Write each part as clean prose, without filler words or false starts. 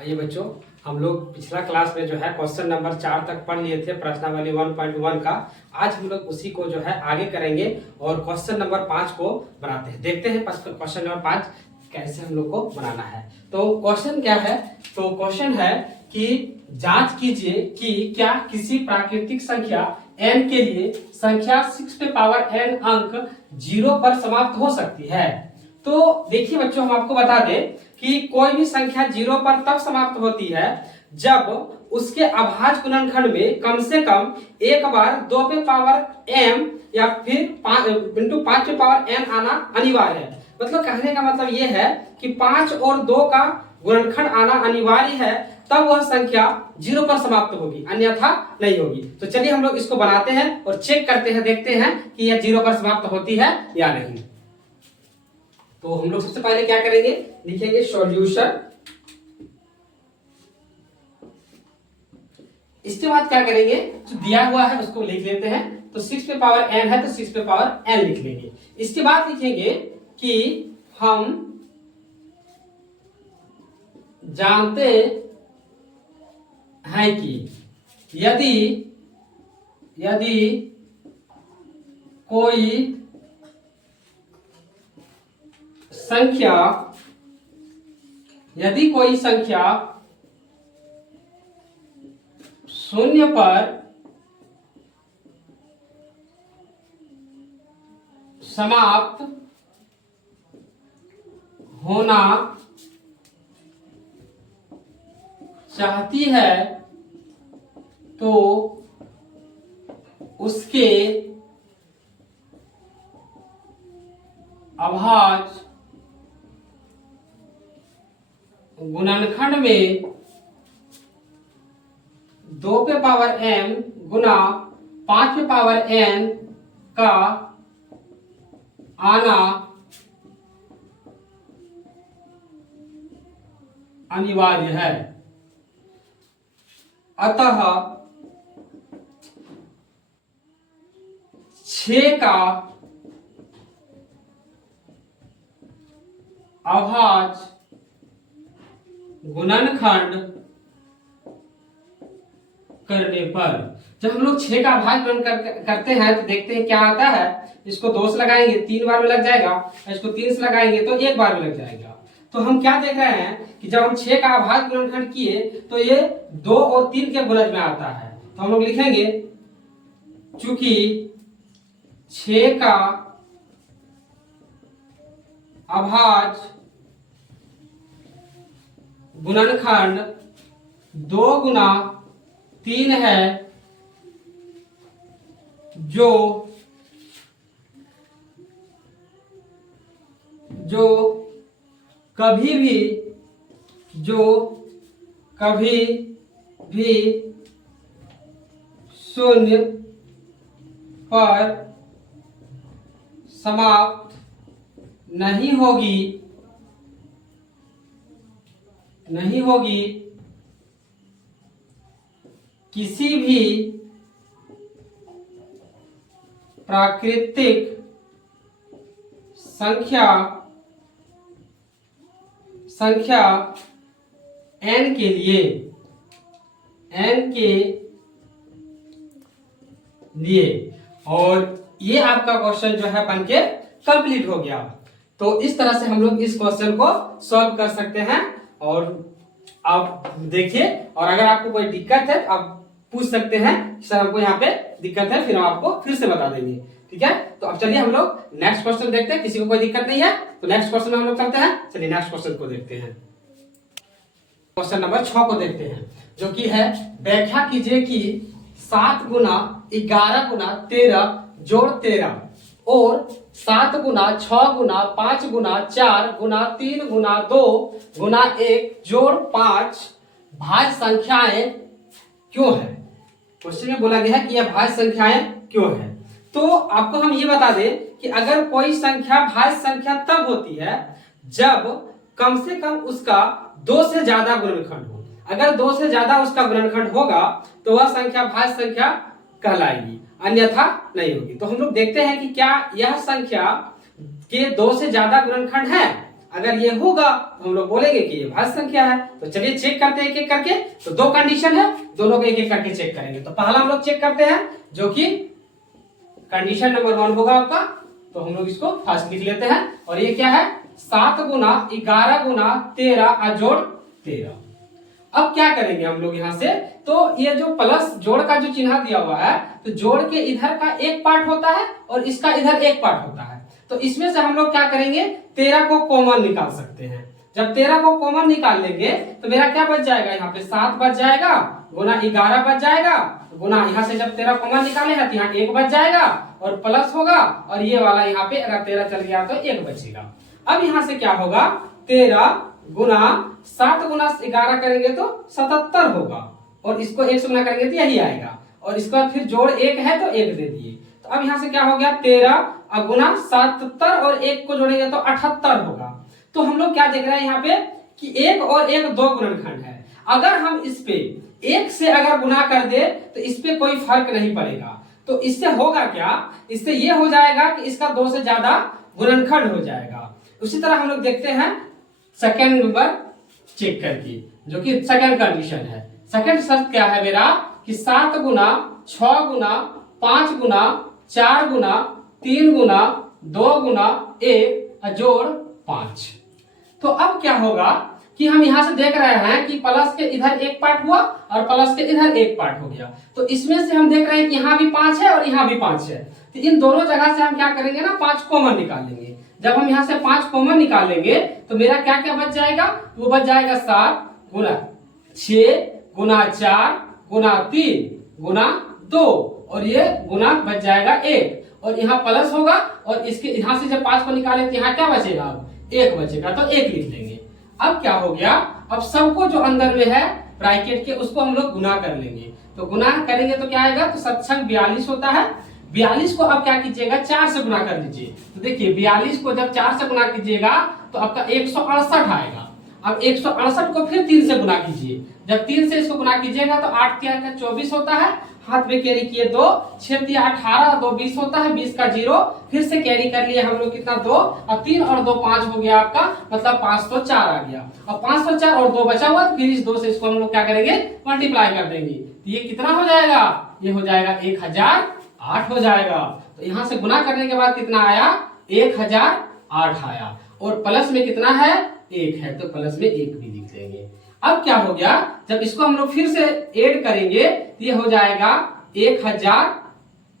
आइए बच्चों, हम लोग पिछला क्लास में जो है क्वेश्चन नंबर 4 तक पढ़ लिए थे प्रश्नावली 1.1 का। आज हम लोग उसी को जो है आगे करेंगे और क्वेश्चन नंबर 5 को बनाते हैं। देखते हैं क्वेश्चन नंबर 5 कैसे हम लोग को बनाना है। तो क्वेश्चन क्या है? तो क्वेश्चन है कि जांच कीजिए कि क्या किसी प्राकृतिक संख्या n के लिए संख्या 6 पे पावर n अंक 0 पर समाप्त हो सकती है। तो देखिए बच्चों, हम आपको बता दें कि कोई भी संख्या 0 पर तब समाप्त होती है जब उसके अभाज्य गुणनखंड में कम से कम एक बार 2 पे पावर m या फिर 5 पे पावर n आना अनिवार्य है। मतलब कहने का मतलब यह है कि 5 और 2 का गुणनखंड आना अनिवार्य है, तब वह संख्या 0 पर समाप्त होगी, अन्यथा नहीं होगी। तो चलिए हम लोग इसको बनाते हैं और चेक करते हैं, देखते हैं कि यह 0 पर समाप्त होती है या नहीं। तो हम लोग सबसे पहले क्या करेंगे, लिखेंगे सॉल्यूशन। इसके बाद क्या करेंगे, जो दिया हुआ है उसको लिख लेते हैं। तो 6 पे पावर n है तो 6 पे पावर n लिख लेंगे। इसके बाद लिखेंगे कि हम जानते हैं कि यदि कोई संख्या 0 पर समाप्त होना चाहती है तो उसके अभाज्य गुणनखंड में 2 पे पावर m गुना 5 पे पावर n का आना अनिवार्य है। अतः 6 का अभाज्य गुणनखंड करने पर, जब हम लोग 6 का अभाज्य गुणन करते हैं तो देखते हैं क्या आता है। इसको 2 से लगाएंगे 3 बार में लग जाएगा, इसको 3 से लगाएंगे तो 1 बार में लग जाएगा। तो हम क्या देख रहे हैं कि जब हम 6 का अभाज्य गुणनखंड किए तो ये 2 और 3 के गुणज में आता है। तो हम लोग लिखेंगे चूंकि 6 का अभाज्य गुणनखंड 2 गुना 3 है, जो कभी भी 0 पर समाप्त नहीं होगी, किसी भी प्राकृतिक संख्या n के लिए। और ये आपका क्वेश्चन जो है बनके कंप्लीट हो गया। तो इस तरह से हम लोग इस क्वेश्चन को सॉल्व कर सकते हैं। और आप देखिए, और अगर आपको कोई दिक्कत है आप पूछ सकते हैं सर हमको यहाँ पे दिक्कत है, फिर हम आपको फिर से बता देंगे। ठीक है, तो अब चलिए हम लोग नेक्स्ट क्वेश्चन देखते हैं। किसी को कोई दिक्कत नहीं है तो नेक्स्ट क्वेश्चन में हम लोग चलते हैं। चलिए नेक्स्ट क्वेश्चन को देखते हैं। क्वेश्चन नंबर 6 को देखते हैं, जो कि है व्याख्या कीजिए कि 7 गुना 11 गुना 13 जोड़ 13 और 7 गुना 6 गुना 5 गुना 4 गुना 3 गुना 2 गुना 1 जोड़ 5 भाज्य संख्याएं क्यों है। क्वेश्चन में बोला गया है कि यह भाज्य संख्याएं क्यों है। तो आपको हम ये बता दें कि अगर कोई संख्या भाज्य संख्या तब होती है जब कम से कम उसका 2 से ज्यादा गुणनखंड हो। अगर 2 से ज्यादा उसका गुणनखंड होगा तो वह संख्या भाज्य संख्या कहलाएगी, अन्यथा नहीं होगी। तो हम लोग देखते हैं कि क्या यह संख्या के 2 से ज्यादा गुणनखंड है। अगर ये होगा तो हम लोग बोलेंगे कि ये भाज्य संख्या है। तो चलिए चेक करते हैं एक एक करके। तो दो कंडीशन है, दोनों को एक एक करके चेक करेंगे। तो पहला हम लोग चेक करते हैं जो कि कंडीशन नंबर 1 होगा आपका। तो हम लोग इसको फर्स्ट लिख लेते हैं। और ये क्या है, 7 गुना 11 गुना 13 जोड़ 13। अब क्या करेंगे हम लोग यहाँ से, तो ये जो प्लस जोड़ का जो चिन्ह दिया हुआ है, तो जोड़ के इधर का एक पार्ट होता है और इसका इधर एक पार्ट होता है। तो इसमें से हम लोग क्या करेंगे, 13 को कॉमन निकाल सकते हैं। जब 13 को कॉमन निकाल लेंगे तो मेरा क्या बच जाएगा, यहाँ पे 7 बच जाएगा, गुना 11 बच जाएगा, गुना यहाँ से जब 13 कॉमन निकाले हैं तो यहाँ 1 बच जाएगा और प्लस होगा, और ये वाला यहाँ पे अगर 13 चल गया तो 1 बचेगा। अब यहाँ से क्या होगा, 13 गुना 7 गुना 11 करेंगे तो 77 होगा, और इसको 1 से गुना करेंगे तो यही आएगा, और इसके बाद फिर जोड़ 1 है तो 1 दे दिए। तो अब यहाँ से क्या हो गया, 13 गुना 77 और 1 को जोड़ेंगे तो 78 होगा। तो हम लोग क्या देख रहे हैं यहाँ पे कि 1 और 1 दो गुणनखंड है। अगर हम इस पे 1 से अगर गुना कर दे तो इस पे कोई फर्क नहीं पड़ेगा। तो इससे होगा क्या, इससे ये हो जाएगा कि इसका 2 से ज्यादा गुणनखंड हो जाएगा। उसी तरह हम लोग देखते हैं सेकेंड नंबर चेक करके, जो कि सेकेंड कंडीशन है। सेकेंड शर्त क्या है मेरा कि 7 गुना 6 गुना 5 गुना 4 गुना 3 गुना 2 गुना 1 जोड़ 5। तो अब क्या होगा कि हम यहां से देख रहे हैं कि प्लस के इधर एक पार्ट हुआ और प्लस के इधर एक पार्ट हो गया। तो इसमें से हम देख रहे हैं कि यहाँ भी 5 है और यहाँ भी 5 है। तो इन दोनों जगह से हम क्या करेंगे ना, 5 कॉमन निकाल लेंगे। जब हम यहाँ से 5 कॉमन निकालेंगे तो मेरा क्या क्या बच जाएगा, वो बच जाएगा 7 गुना 6 गुना 4 गुना 3 गुना 2, और ये गुना बच जाएगा 1, और यहाँ प्लस होगा, और इसके यहाँ से जब 5 को निकाले तो यहाँ क्या बचेगा, अब 1 बचेगा, तो 1 लिख लेंगे। अब क्या हो गया, अब सबको जो अंदर में है ब्रैकेट के उसको हम लोग गुना कर लेंगे। तो गुना करेंगे तो क्या आएगा, तो 7 42 होता है। 42 को अब क्या कीजिएगा, 4 से गुना कर दीजिए। तो देखिए 42 को जब 4 से गुना कीजिएगा तो आपका 168 आएगा। अब 168 को फिर 3 से गुना कीजिए। जब 3 से इसको गुना कीजिएगा तो 8 3 का 24 होता है, हाथ में कैरी किए 2, 6 3 18, 2 20 होता है, 20 का 0, फिर से कैरी कर लिए हम लोग कितना 2, और 3 और 2 5 हो गया आपका, मतलब 504 आ गया। अब 504 और 2 बचा हुआ, तो फिर इस 2 से इसको हम लोग क्या करेंगे, मल्टीप्लाई कर देंगे। तो ये कितना हो जाएगा, ये हो जाएगा 1008 हो जाएगा। तो यहाँ से गुना करने के बाद कितना आया, 1008 आया, और प्लस में कितना है, 1 है, तो प्लस में 1 भी लिख देंगे। अब क्या हो गया, जब इसको हम लोग फिर से ऐड करेंगे तो ये हो जाएगा 1000,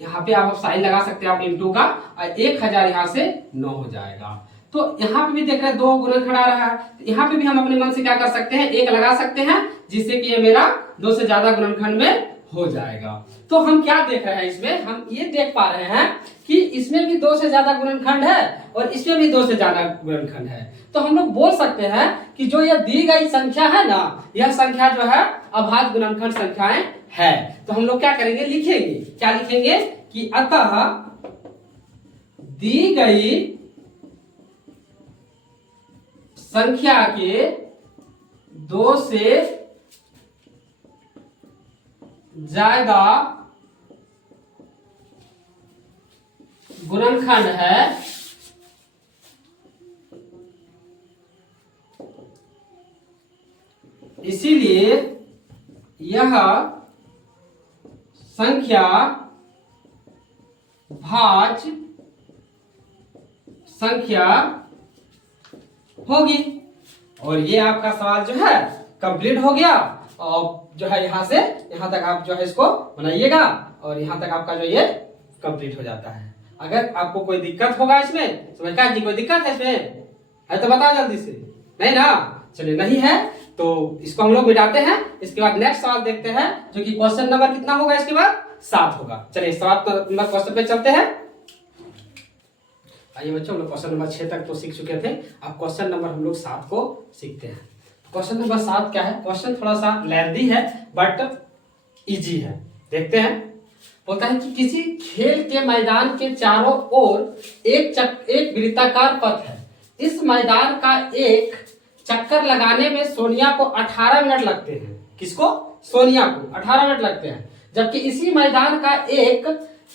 यहाँ पे आप साइन लगा सकते हैं आप इंटू का, और 1000 यहाँ से 9 हो जाएगा। तो यहाँ पे भी देख रहे हैं 2 गुणनखंड आ रहा है, तो यहाँ पे भी हम अपने मन से क्या कर सकते हैं, 1 लगा सकते हैं, जिससे कि ये मेरा 2 से ज्यादा गुणनखंड में हो जाएगा। तो हम क्या देख रहे हैं इसमें, हम ये देख पा रहे हैं कि इसमें भी 2 से ज्यादा गुणनखंड है और इसमें भी 2 से ज्यादा गुणनखंड है। तो हम लोग बोल सकते हैं कि जो यह दी गई संख्या है ना, यह संख्या जो है अभाज्य गुणनखंड संख्याएं है। तो हम लोग क्या करेंगे, लिखेंगे, क्या लिखेंगे कि अतः दी गई संख्या के 2 से ज्यादा गुणनखंड है, इसीलिए यह संख्या भाज्य संख्या होगी। और ये आपका सवाल जो है कंप्लीट हो गया। और जो है यहाँ से यहाँ तक आप जो है इसको बनाइएगा, और यहाँ तक आपका जो ये कंप्लीट हो जाता है। अगर आपको कोई दिक्कत होगा इसमें, समझता है जी, कोई दिक्कत है इसमें है तो बताओ जल्दी से, नहीं ना, चलिए नहीं है तो इसको हम लोग मिटाते हैं। इसके बाद नेक्स्ट सवाल देखते हैं, जो कि क्वेश्चन नंबर कितना होगा, इसके बाद 7 होगा। चलिए सवाल नंबर क्वेश्चन पे चलते हैं। आइए बच्चों, हम लोग क्वेश्चन नंबर 6 तक तो सीख चुके थे, अब क्वेश्चन नंबर हम लोग 7 को सीखते हैं। क्वेश्चन नंबर 7 क्या है, क्वेश्चन थोड़ा सा लेंथी है बट इजी है, देखते हैं। बोलता है कि किसी खेल के मैदान के चारों ओर एक वृत्ताकार पथ है। इस मैदान का एक चक्कर लगाने में सोनिया को 18 मिनट लगते हैं। किसको, सोनिया को 18 मिनट लगते हैं। जबकि इसी मैदान का एक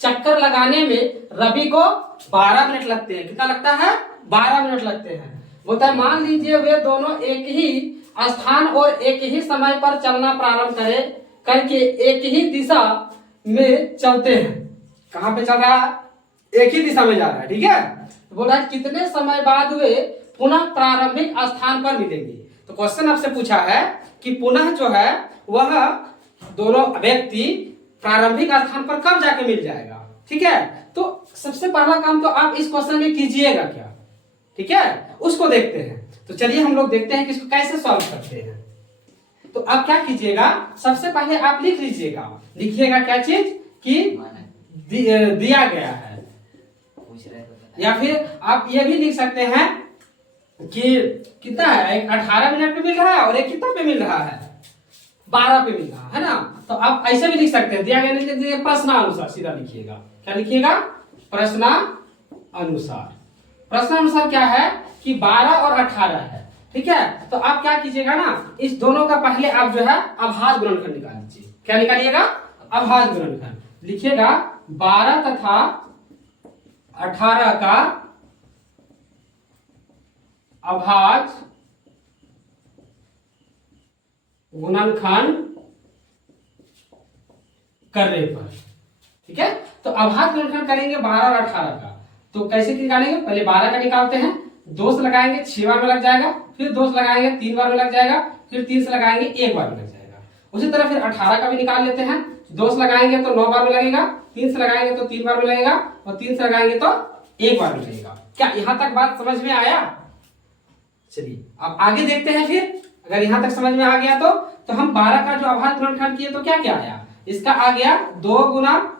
चक्कर लगाने में रवि को 12 मिनट लगते हैं। कितना लगता है, 12 मिनट लगते हैं। बोलता है मान लीजिए वे दोनों एक ही स्थान और एक ही समय पर चलना प्रारंभ करके एक ही दिशा में चलते हैं। कहां पे चल रहा है? एक ही दिशा में जा रहा है, ठीक है। तो बोला कितने समय बाद वे पुनः प्रारंभिक स्थान पर मिलेंगे। तो क्वेश्चन आपसे पूछा है कि पुनः जो है वह दोनों व्यक्ति प्रारंभिक स्थान पर कब जाके मिल जाएगा, ठीक है। तो सबसे पहला काम तो आप इस क्वेश्चन में कीजिएगा क्या, ठीक है, उसको देखते हैं। तो चलिए हम लोग देखते हैं कि इसको कैसे सॉल्व करते हैं। तो आप क्या कीजिएगा, सबसे पहले आप लिख लीजिएगा, लिखिएगा क्या चीज कि दिया गया है, या फिर आप ये भी लिख सकते हैं कि कितना है, एक 18 मिनट पे मिल रहा है और एक कितना पे मिल रहा है, 12 पे मिल रहा है ना। तो आप ऐसे भी लिख सकते हैं, दिया गया नहीं, प्रश्नानुसार सीधा लिखिएगा। क्या लिखिएगा? प्रश्नानुसार। प्रश्नानुसार क्या है कि 12 और 18 है, ठीक है। तो आप क्या कीजिएगा ना, इस दोनों का पहले आप जो है अभाज्य गुणनखंड निकाल लीजिए। क्या निकालिएगा? अभाज्य गुणनखंड। लिखिएगा 12 तथा 18 का अभाज्य गुणनखंड करने पर, ठीक है। तो अभाज्य गुणनखंड करेंगे 12 और 18 का। तो कैसे निकालेंगे? पहले 12 का निकालते हैं, 2 से लगाएंगे 6 बार में लग जाएगा, फिर 2 से लगाएंगे 3 बार में लग जाएगा, फिर 3 से लगाएंगे 1 बार में लग जाएगा। उसी तरह फिर 18 का भी निकाल लेते हैं, 2 से लगाएंगे तो 9 बार में लगेगा, 3 से लगाएंगे तो 3 बार में लगेगा, और 3 से लगाएंगे तो 1 बार में लगेगा। क्या यहां तक बात समझ में आया? चलिए अब आगे देखते हैं। फिर अगर यहां तक समझ में आ गया तो हम 12 का जो अभाज्य गुणनखंड किए तो क्या क्या आया, इसका आ गया 2 गुना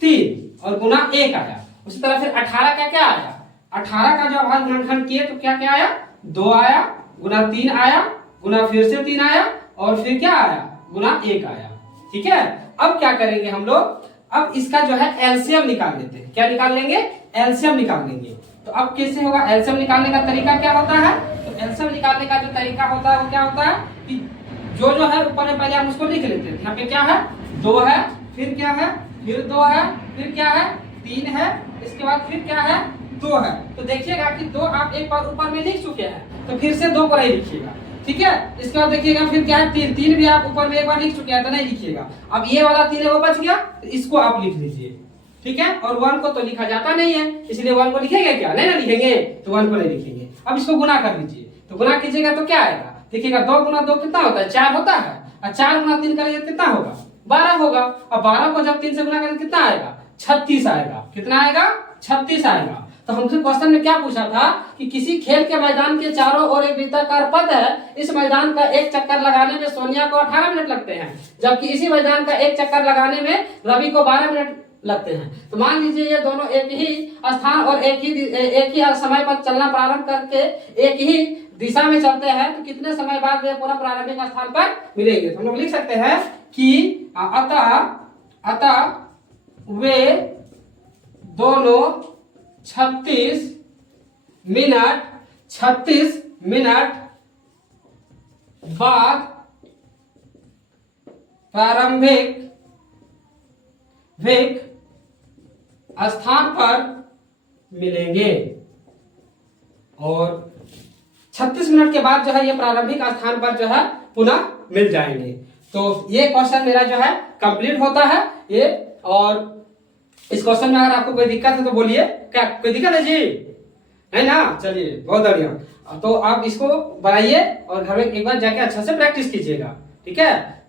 3 और गुना 1 आया। उसी तरह फिर 18 का क्या आया, 18 का जो अभाज्य गुणनखंड किए तो क्या क्या आया, 2 आया, गुना 3 आया, गुना फिर से 3 आया, और फिर क्या आया, गुना 1 आया, ठीक है। अब क्या करेंगे हम लोग, अब इसका जो है एलसीएम निकाल लेते हैं। क्या निकाल लेंगे? एलसीएम निकाल लेंगे। तो अब कैसे होगा एलसीएम निकालने का तरीका क्या होता है? तो एलसीएम निकालने का जो तरीका होता है वो क्या होता है कि जो है ऊपर में पहले हम उसको लिख लेते हैं। यहाँ पे क्या है, 2 है, फिर क्या है, फिर 2 है, फिर क्या है, 3 है, इसके बाद फिर क्या है, 2 है। तो देखिएगा कि 2 आप एक बार ऊपर में लिख चुके हैं, तो फिर से 2 पर ही लिखिएगा, ठीक है। इसके बाद देखिएगा फिर क्या है, 3 भी आप ऊपर में एक बार लिख चुके हैं तो नहीं लिखिएगा। अब ये वाला 3 है वो बच गया, तो इसको आप लिख लीजिए, ठीक है। और 1 को तो लिखा जाता नहीं है, इसलिए 1 को लिखेंगे क्या, नहीं ना लिखेंगे, तो 1 को नहीं लिखेंगे। अब इसको गुना कर लीजिए, तो गुना कीजिएगा तो क्या आएगा, देखिएगा 2 गुना 2 कितना होता है, 4 होता है, और 4 गुना 3 करेंगे कितना होगा, 12 होगा। और 12 को जब 3 से गुना करेंगे कितना आएगा, 36 आएगा। कितना आएगा, 36 आएगा। तो हमसे क्वेश्चन में क्या पूछा था कि किसी खेल के मैदान के चारों ओर एक वृत्ताकार पथ है, इस मैदान का एक चक्कर लगाने में सोनिया को 18 मिनट लगते हैं, जबकि इसी मैदान का एक चक्कर लगाने में रवि को 12 मिनट लगते हैं। तो मान लीजिए ये दोनों एक ही स्थान और एक ही समय पर चलना प्रारंभ करके एक ही दिशा में चलते हैं, तो कितने समय बाद वे पुनः प्रारंभिक स्थान पर मिलेंगे। तो हम लोग लिख सकते हैं कि अतः वे दोनों 36 मिनट बाद प्रारंभिक स्थान पर मिलेंगे, और 36 मिनट के बाद जो है ये प्रारंभिक स्थान पर जो है पुनः मिल जाएंगे। तो ये क्वेश्चन मेरा जो है कंप्लीट होता है ये। और इस क्वेश्चन में अगर आपको कोई दिक्कत है तो बोलिए, क्या कोई दिक्कत है जी? है ना? चलिए बहुत बढ़िया। तो आप इसको बनाइए और घर में एक बार जाके अच्छा से प्रैक्टिस कीजिएगा, ठीक है।